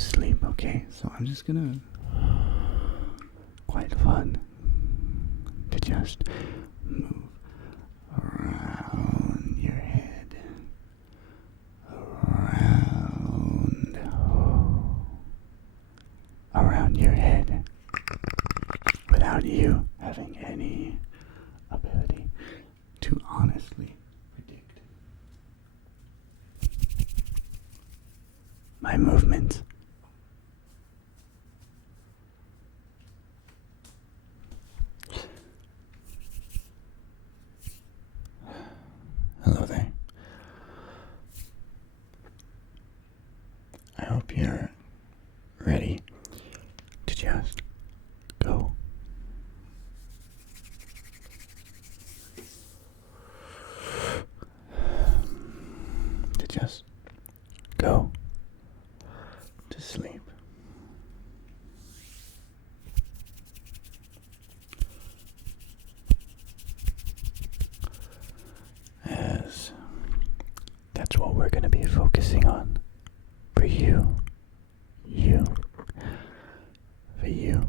sleep, okay? So I'm just gonna, quite fun, to just move around your head, around your head, without you having any ability to honestly predict my movements. Hello there. I hope you're ready to just go. To just go to sleep. As that's what we're going to be focusing on for you, for you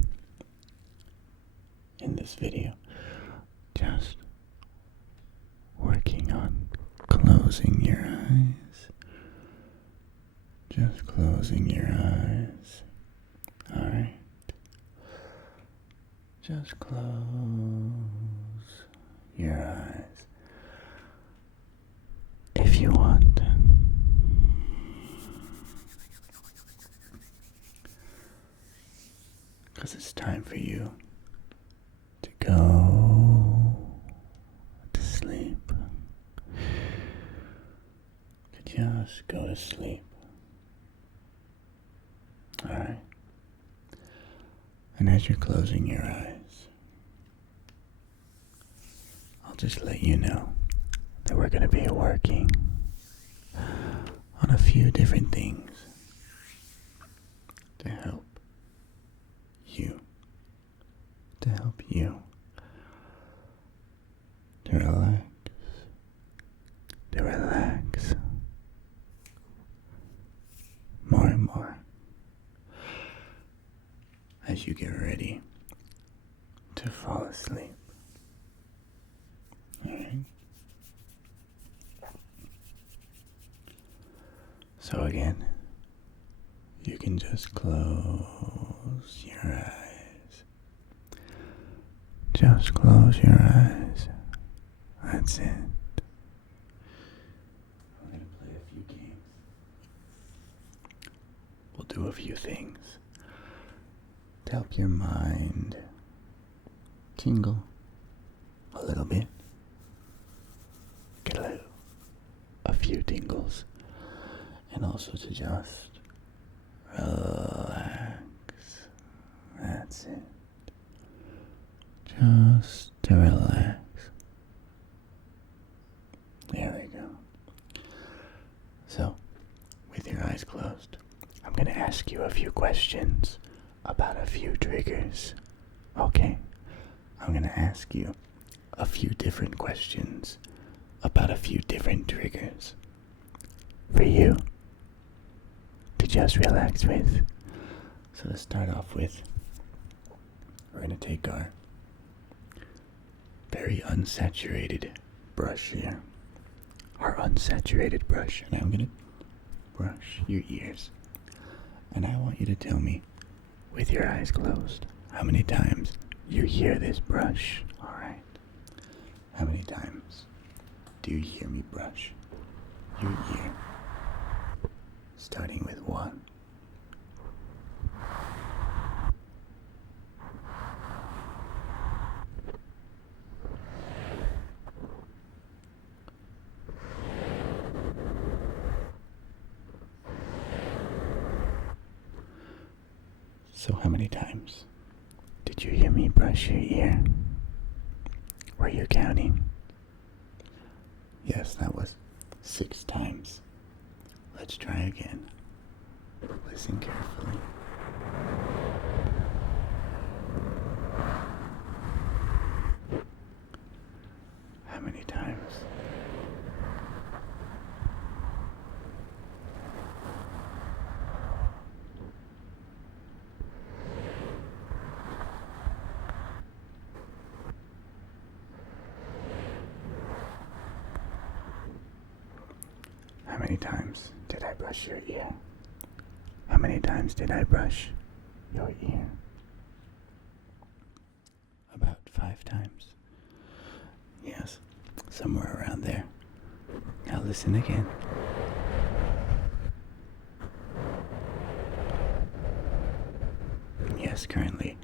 in this video. Just working on closing your eyes. Just closing your eyes. Alright. Just close your eyes. If you want. Because it's time for you to go to sleep. To just go to sleep. Alright. And as you're closing your eyes, I'll just let you know that we're going to be working on a few different things to help you, to relax more and more as you get ready to fall asleep. Alright? So again, you can just close your eyes. Just close your eyes. That's it. I'm going to play a few games. We'll do a few things to help your mind tingle a little bit. Get a few tingles. And also to just relax. That's it. Just to relax. There we go. So, with your eyes closed, I'm going to ask you a few questions about a few triggers. Okay? I'm going to ask you a few different questions about a few different triggers for you to just relax with. So let's start off with, we're going to take our very unsaturated brush here. Our unsaturated brush. And I'm going to brush your ears. And I want you to tell me, with your eyes closed, how many times you hear this brush. Alright. How many times do you hear me brush your ear? Starting with 1. So how many times did you hear me brush your ear? Were you counting? Yes, that was 6 times. Let's try again. Listen carefully. How many times? many times did I brush your ear? How many times did I brush your ear? About 5 times. Yes, somewhere around there. Now listen again. Yes, currently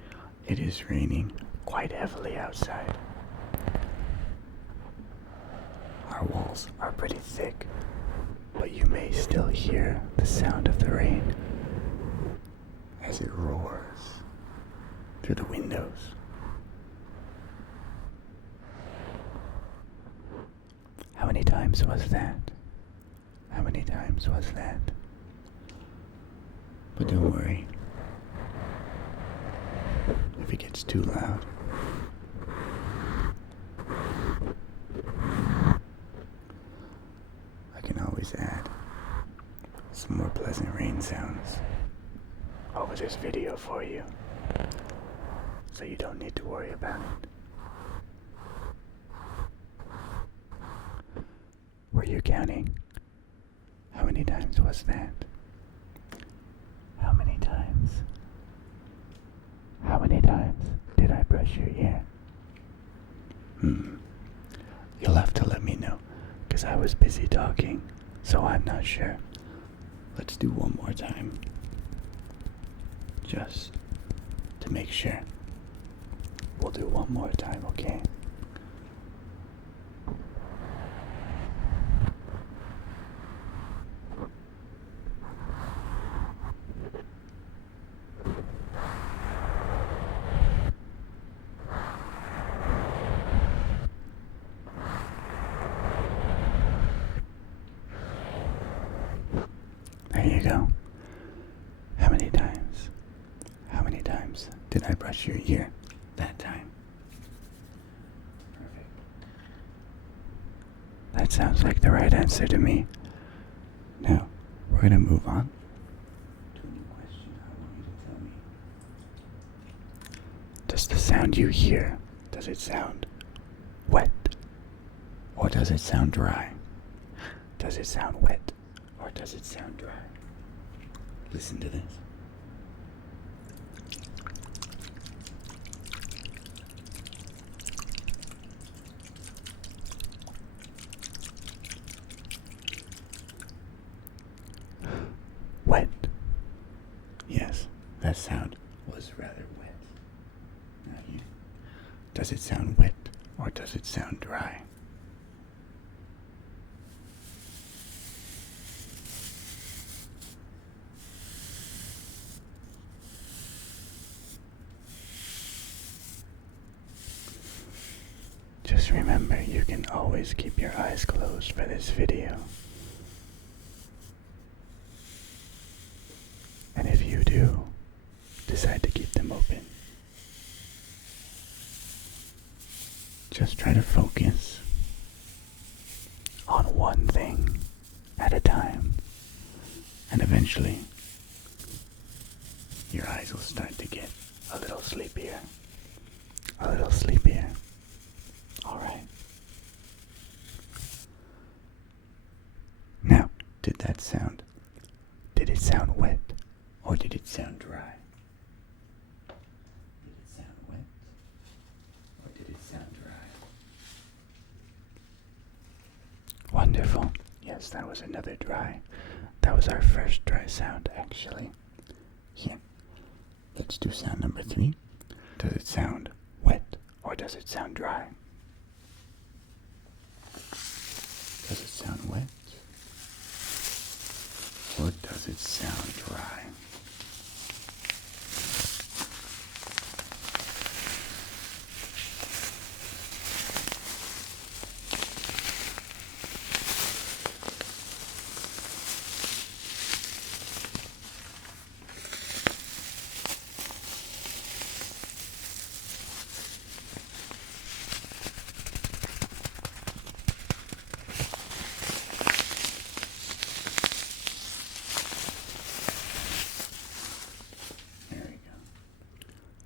it is raining quite heavily outside. Our walls are pretty thick, but you may still hear the sound of the rain as it roars through the windows. How many times was that? How many times was that? But don't worry. If it gets too loud, I can always add some more pleasant rain sounds over this video for you, so you don't need to worry about it. Were you counting? How many times was that? How many times? How many times did I brush your ear? You'll have to let me know, because I was busy talking, so I'm not sure. Let's do one more time, just to make sure. We'll do one more time, okay? There you go. How many times? How many times did I brush your ear that time? Perfect. That sounds like the right answer to me. Now, we're going to move on to a new question. I want you to tell me. Does the sound you hear, does it sound wet? Or does it sound dry? Does it sound wet? Or does it sound dry? Listen to this. Wet. Yes, that sound was rather wet. Now here. Does it sound wet or does it sound dry? Just remember, you can always keep your eyes closed for this video. And if you do decide to keep them open, just try to focus on one thing at a time. And eventually, your eyes will start to get a little sleepier. A little sleepier. Alright. Now, did that sound? Did it sound wet? Or did it sound dry? Did it sound wet? Or did it sound dry? Wonderful. Yes, that was another dry. That was our first dry sound, actually. Here. Let's do sound number 3. Does it sound wet or does it sound dry? Does it sound wet? Or does it sound dry?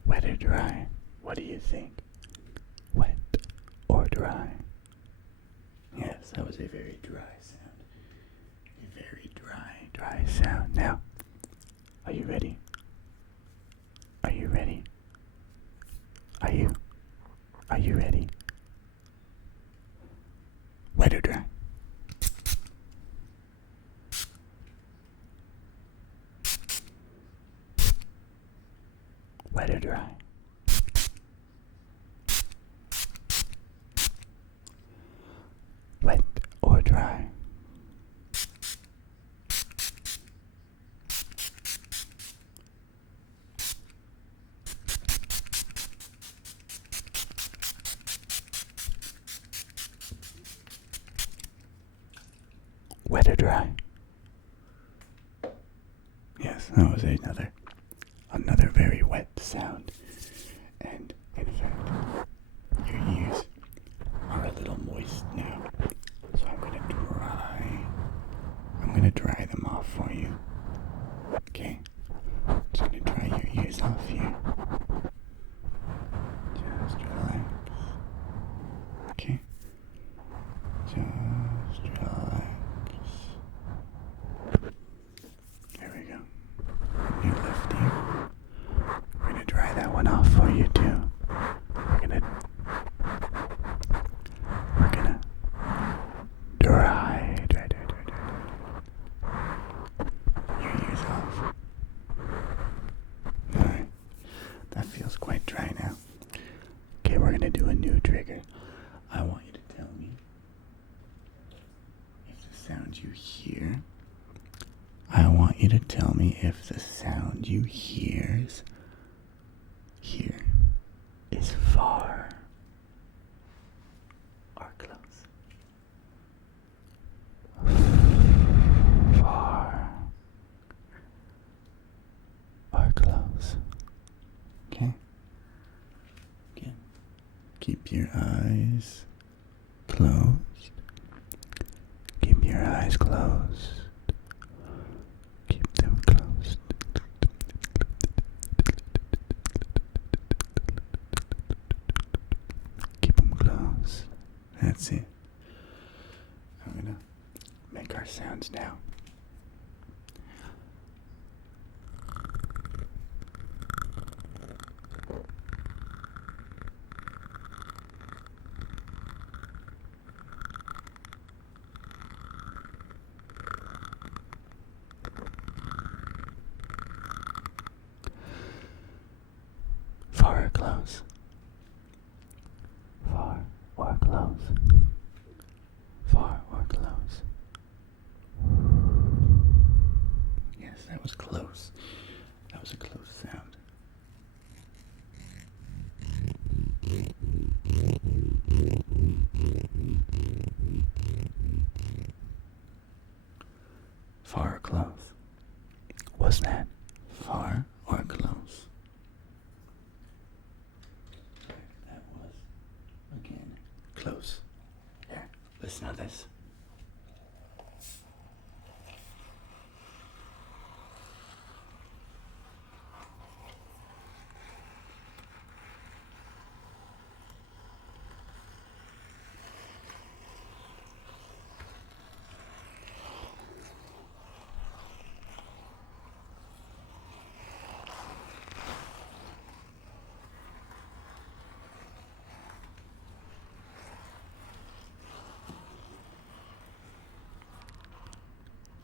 Wet or dry? What do you think? Wet or dry? Yes, that was a very dry sound. A Wet or dry? Wet or dry? Wet or dry? Yes, that was another very wet sound. And in fact, your ears are a little moist now. So I'm gonna dry them off for you. Okay? Just gonna dry your ears off here. Just relax. Okay? Just relax. There we go. Your left ear. We're gonna dry that one off for you too. We're gonna dry your ears off. Alright. That feels quite dry now. Okay, we're gonna do a new trigger. I want you to tell me if the sound you hear. I want you to tell me if the sound you hear is far or close. Far or close. Okay? Again, keep your eyes closed. Keep your eyes closed. Keep them closed. Keep them closed. That's it. I'm gonna make our sounds now. Far or close? Far or close? Far or close? Yes, that was close. That was a close sound. Far or close? Was that far or close? That was, again, close. Here, listen to this.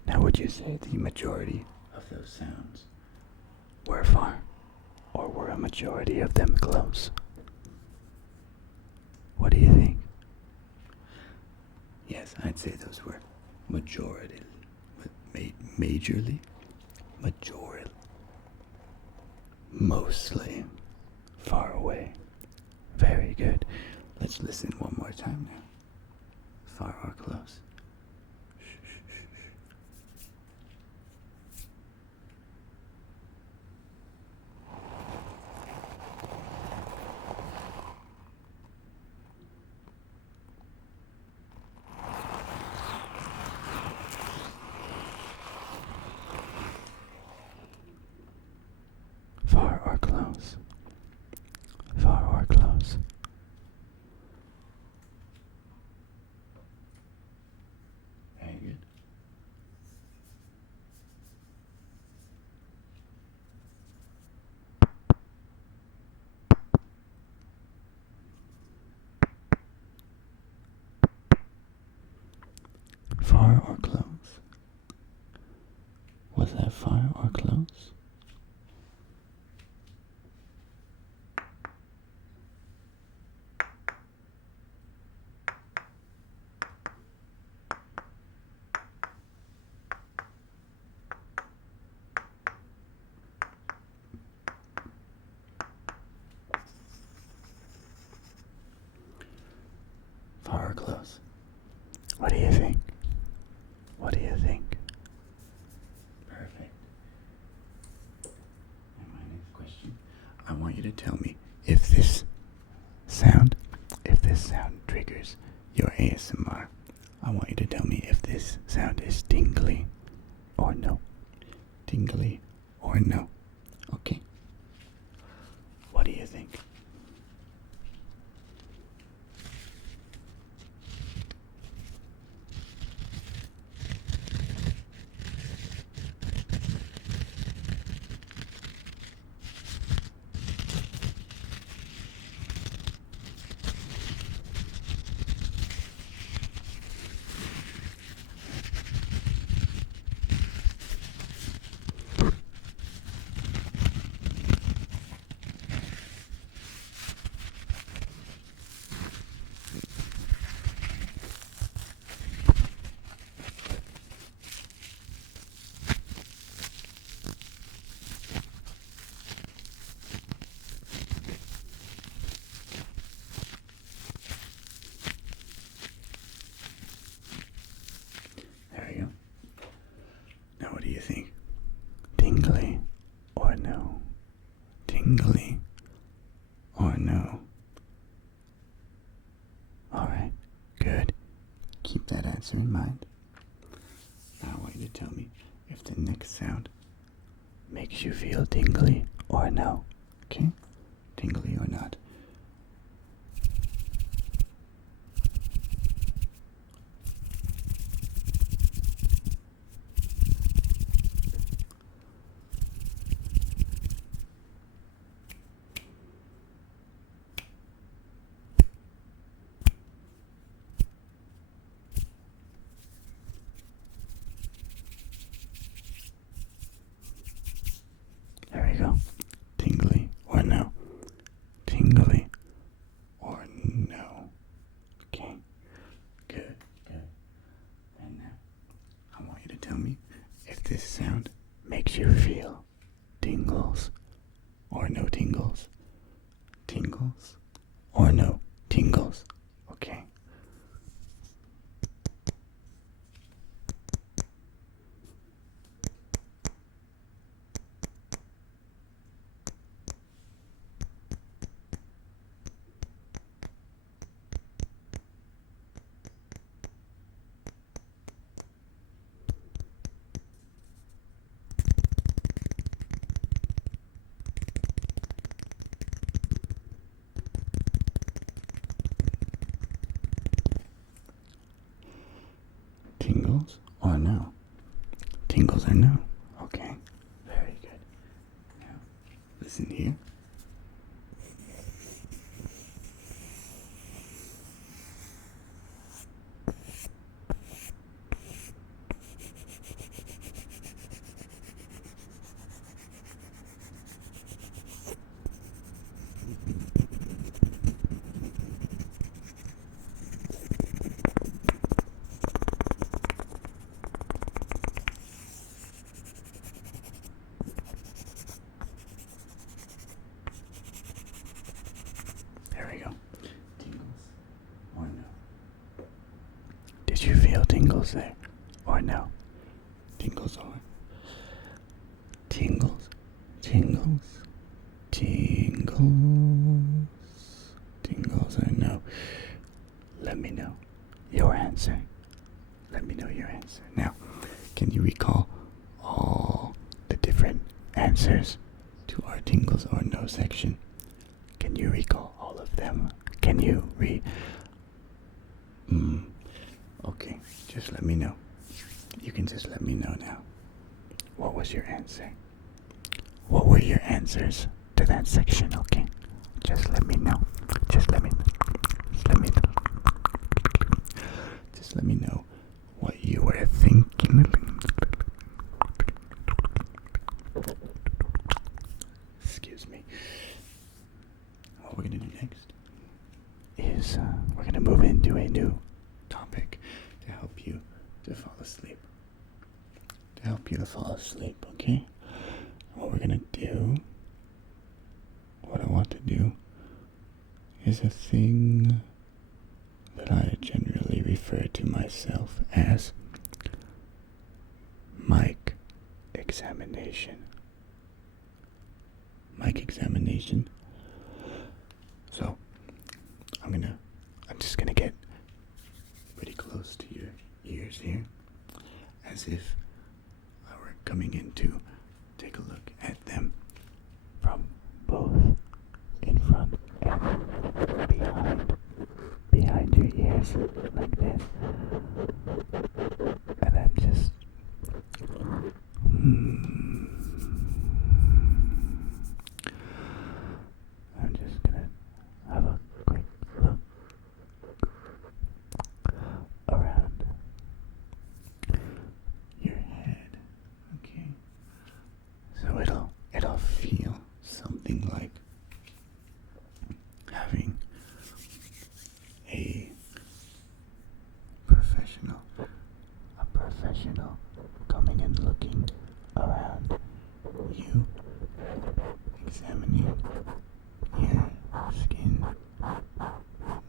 Now, would you say the majority of those sounds were far, or were a majority of them close? What do you think? Yes, I'd say those were majority, mostly far away. Very good. Let's listen one more time now. Far or close? Far or close? Far or close? Very good. Far or close? Was that far or close? close. What do you think? What do you think? Perfect. And my next question, I want you to tell me if this sound triggers your ASMR. I want you to tell me if this sound is tingly or no. Tingly or no. Okay. What do you think? There you go. Now what do you think? Tingly or no? Tingly or no? Alright, good. Keep that answer in mind. Now I want you to tell me if the next sound makes you feel tingly or no. Okay? Tingly or not. There we go. Tingly or no? Tingly or no? Okay. Good, good. And now, I want you to tell me if this sound makes you feel tingles or no tingles. Tingles or no tingles. Okay. Tingles or no? Tingles or no? Okay. Very good. Now, listen here. There we go. Tingles or no? Did you feel tingles there or no? Tingles or tingles, tingles, tingles, tingles or no? Let me know your answer. Let me know your answer. Now, can you recall all the different answers to our tingles or no section? Can you recall all of them? Can you Okay, just let me know. You can just let me know now. What was your answer? What were your answers to that section? Okay, just let me know. Just let me know. Just let me know. Just let me know what you were thinking. Excuse me. What we're gonna do next is we're gonna move into a new topic to help you to fall asleep. To help you to fall asleep, okay? What we're gonna do, what I want to do, is a thing that I generally refer to myself as mic examination. Mic examination. So, I'm just gonna get pretty close to your ears here, as if I were coming in to take a look at them from both in front and behind your ears, like this. And I'm just gonna have a quick look around your head. Okay. So it'll feel something like having a professional coming and looking around you, examining your skin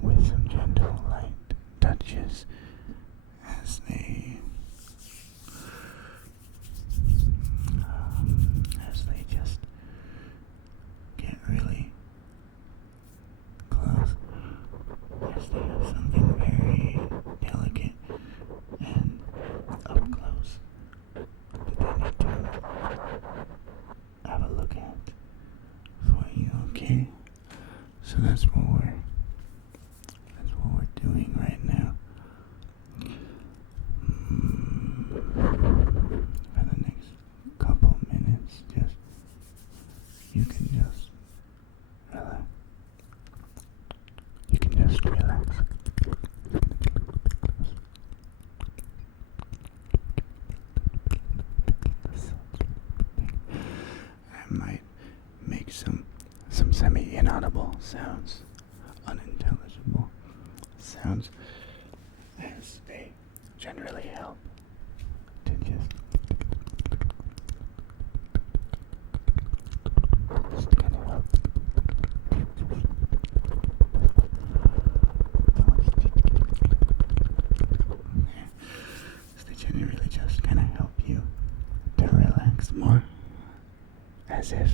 with some gentle light touches as they just get really close, as they have something very delicate and up close that they need to have a look at for you, okay? So that's what we're doing right now. For the next couple minutes, you can just relax. You can just relax. I might make some semi-inaudible sounds, unintelligible sounds, as they generally help to just kind of help. So they generally just kind of help you to relax more, as if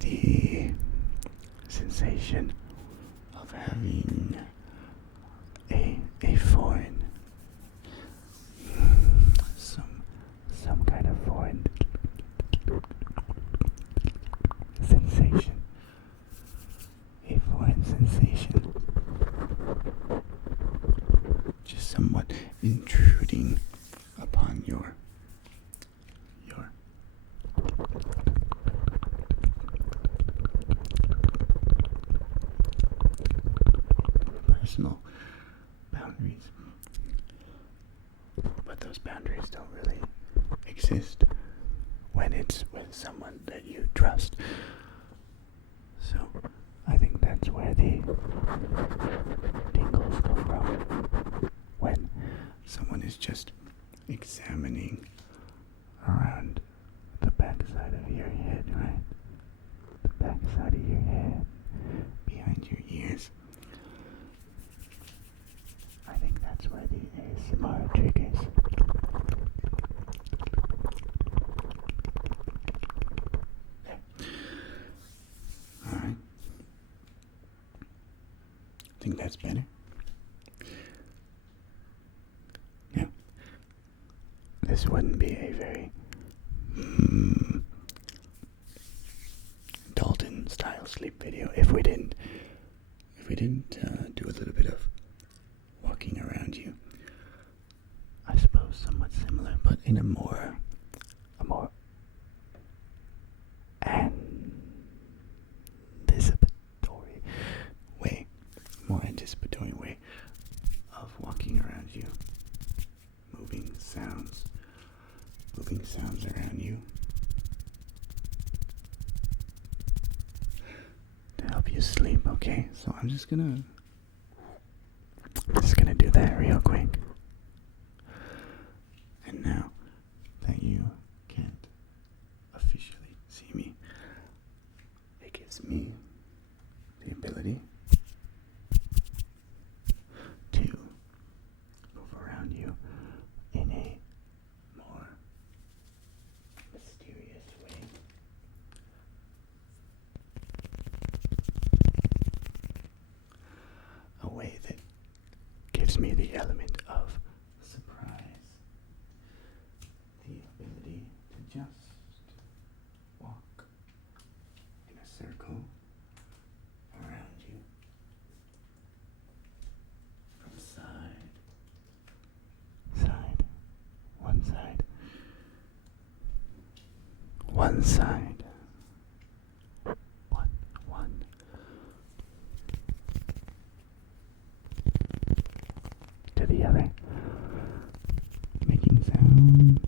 the sensation of having a foreign, some kind of foreign sensation, just somewhat intruding upon your personal boundaries. But those boundaries don't really exist when it's with someone that you trust. So I think that's where the tingles come from, when someone is just examining around the backside of your head, right? The backside of your head, behind your ears. I think that's where the ASMR triggers. Alright. I think that's better. Now, this wouldn't be a very Dalton style sleep video if we didn't do a little bit of walking around you. I suppose somewhat similar, but in a more anticipatory way of walking around you, moving sounds around you to help you sleep. Okay, so I'm just gonna do that real quick. And now that you can't officially see me, it gives me the ability one side. One. To the other. Making sounds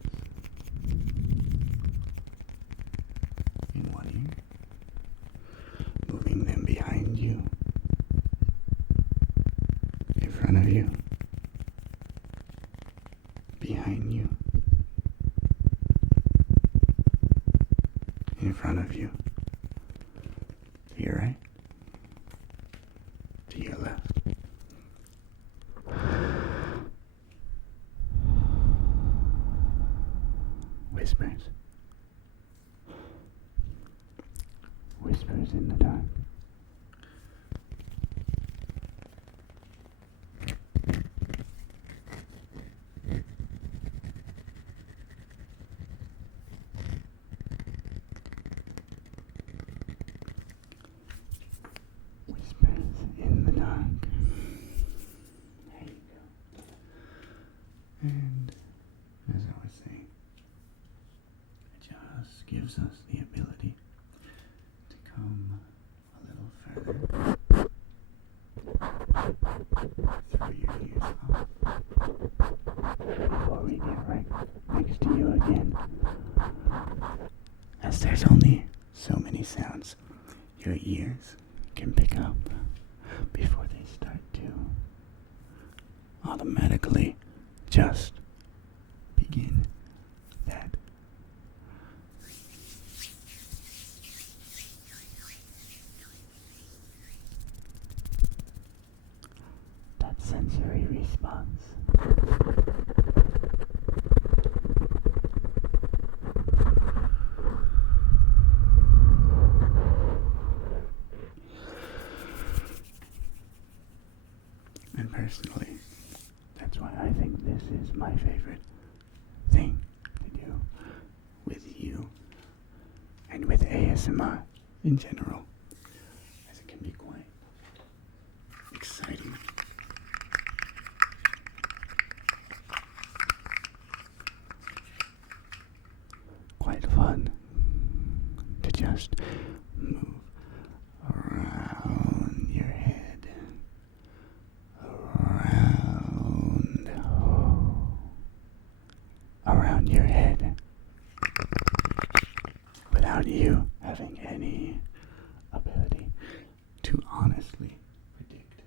in one ear. Moving them behind you. In front of you. Behind you. In front of you. To your right. To your left. Whispers. Whispers in the dark. Whispers in the dark. There you go. And as I was saying, it just gives us the ability to come a little further through your ears up before we get right next to you again. As there's only so many sounds your ears can pick up before they start to automatically just begin that sensory response. And personally, that's why I think this is my favorite thing to do with you and with ASMR in general, as it can be quite exciting. Quite fun to just move around your head, around your head, without you having any ability to honestly predict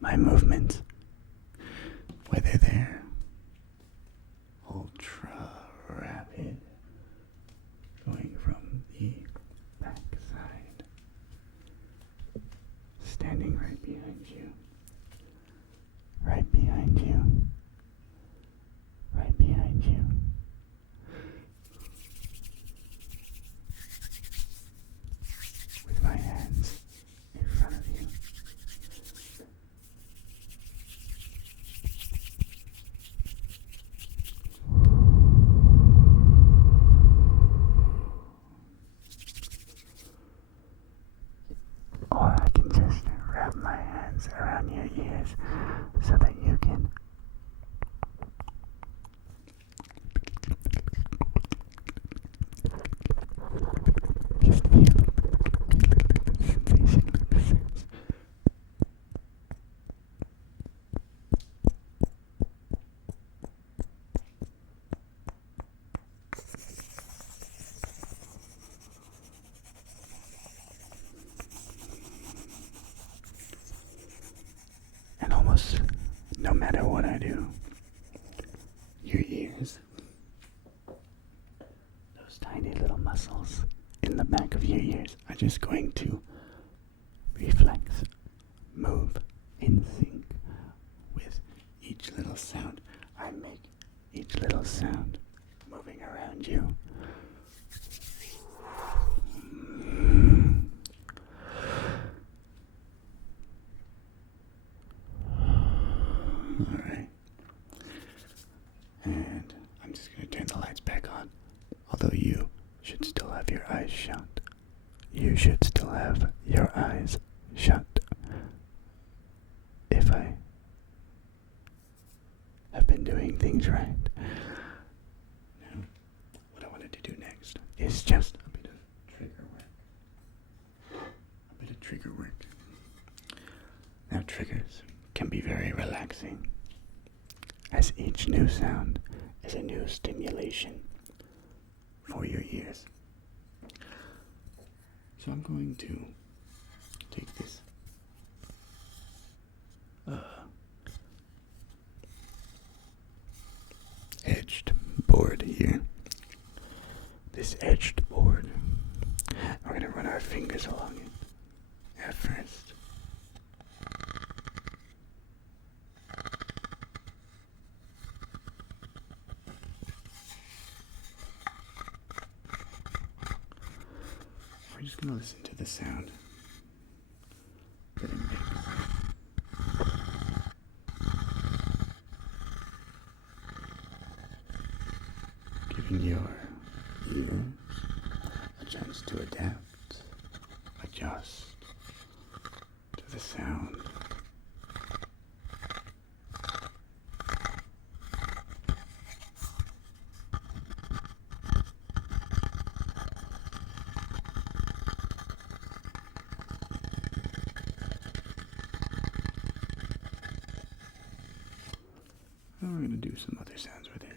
my movements, whether they're ultra rapid, going from the back side, standing right behind you, right behind you, right behind you, with my hands in front of you. Or I can just wrap my hands around your ears so that you can just feel the sensation of the sounds. And almost no matter what I do, your ears, those tiny little muscles in the back of your ears, are just going to reflex, move in sync with each little sound I make, each little sound moving around you. Alright. And I'm just going to turn the lights back on. Although you should still have your eyes shut. You should still have your eyes shut. If I have been doing things right. Now, what I wanted to do next is just a bit of trigger work. Now, triggers can be very relaxing, as each new sound is a new stimulation for your ears. So I'm going to take this edged board here. This edged board. We're going to run our fingers along it at first. We're just going to listen to the sound that it makes. Giving your ears a chance to adapt, adjust to the sound. And we're going to do some other sounds with it.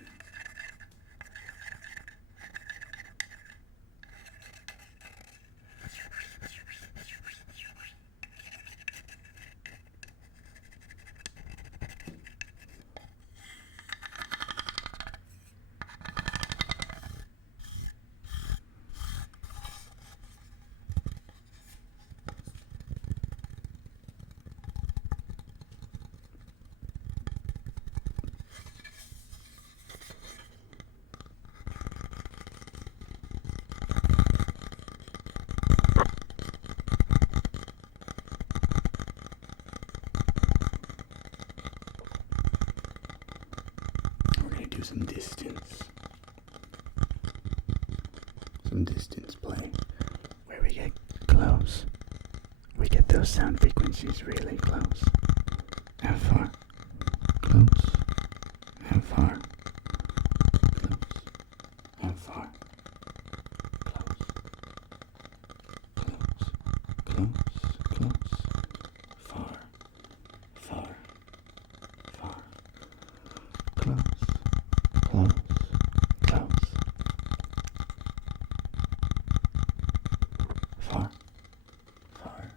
Some distance play, where we get close. We get those sound frequencies really close. And far. Close. And far. Close. And far. Close. Close. Close. Close. Far. Far. Far. Close. Close. Close. Far. Far.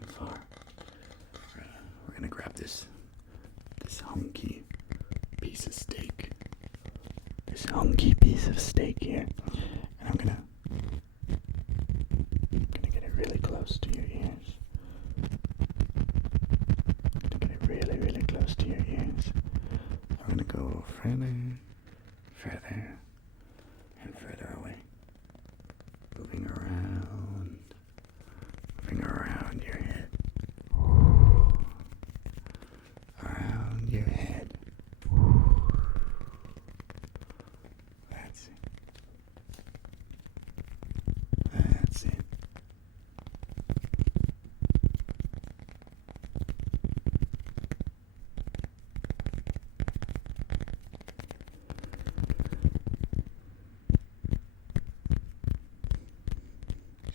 And far. We're gonna grab this hunky piece of steak. This hunky piece of steak here. And I'm gonna get it really close to your ears. I'm gonna get it really, really close to your ears. I'm gonna go further, further, and further away. Moving around your head. Around your head. That's it. That's it.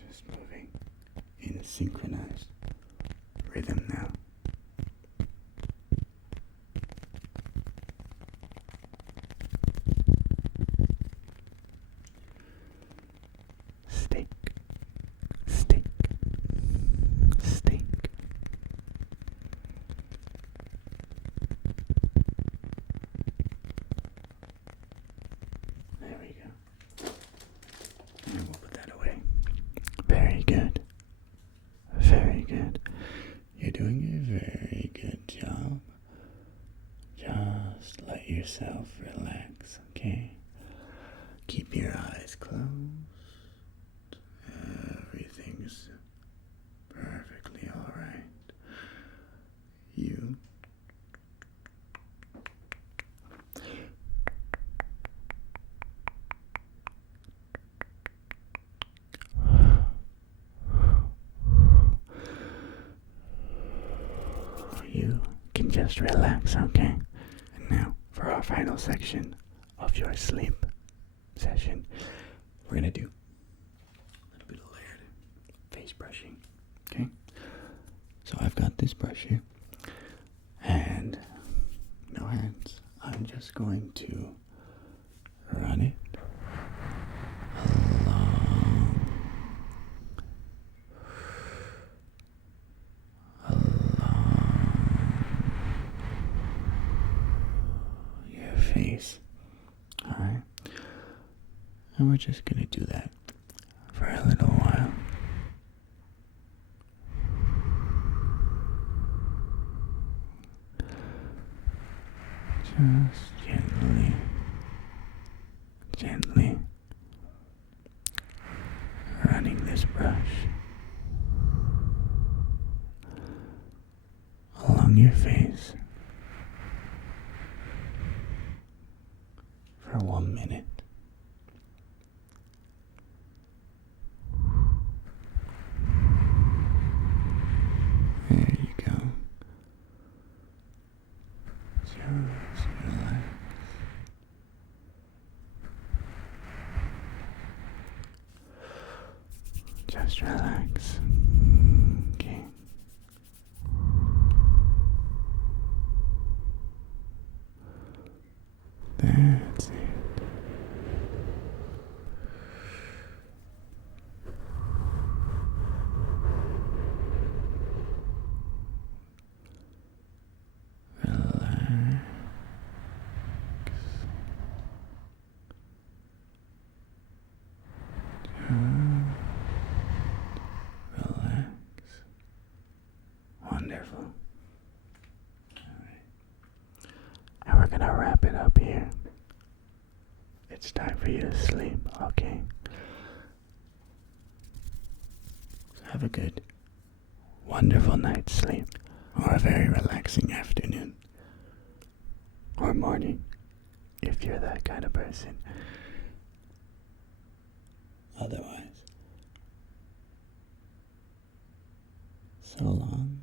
Just moving in a synchronized rhythm now. Steak, steak, steak. There we go. And we'll put that away. Very good. Very good. You're doing a very good job. Just let yourself relax, okay? Keep your eyes closed. Everything's perfectly alright. You can just relax, okay? And now, for our final section of your sleep session, we're going to do a little bit of layered face brushing. Okay? So I've got this brush here, and no hands. I'm just going to run it along your face. Alright? And we're just going to do that for a little while. Just gently running this brush along your face for 1 minute. There you go. Just relax. Just relax. Okay. That's it. Relax. Relax. Wonderful. Alright. And we're gonna wrap it up here. It's time for you to sleep, okay? So have a good, wonderful night's sleep, or a very relaxing afternoon, or morning, if you're that kind of person. Otherwise, so long.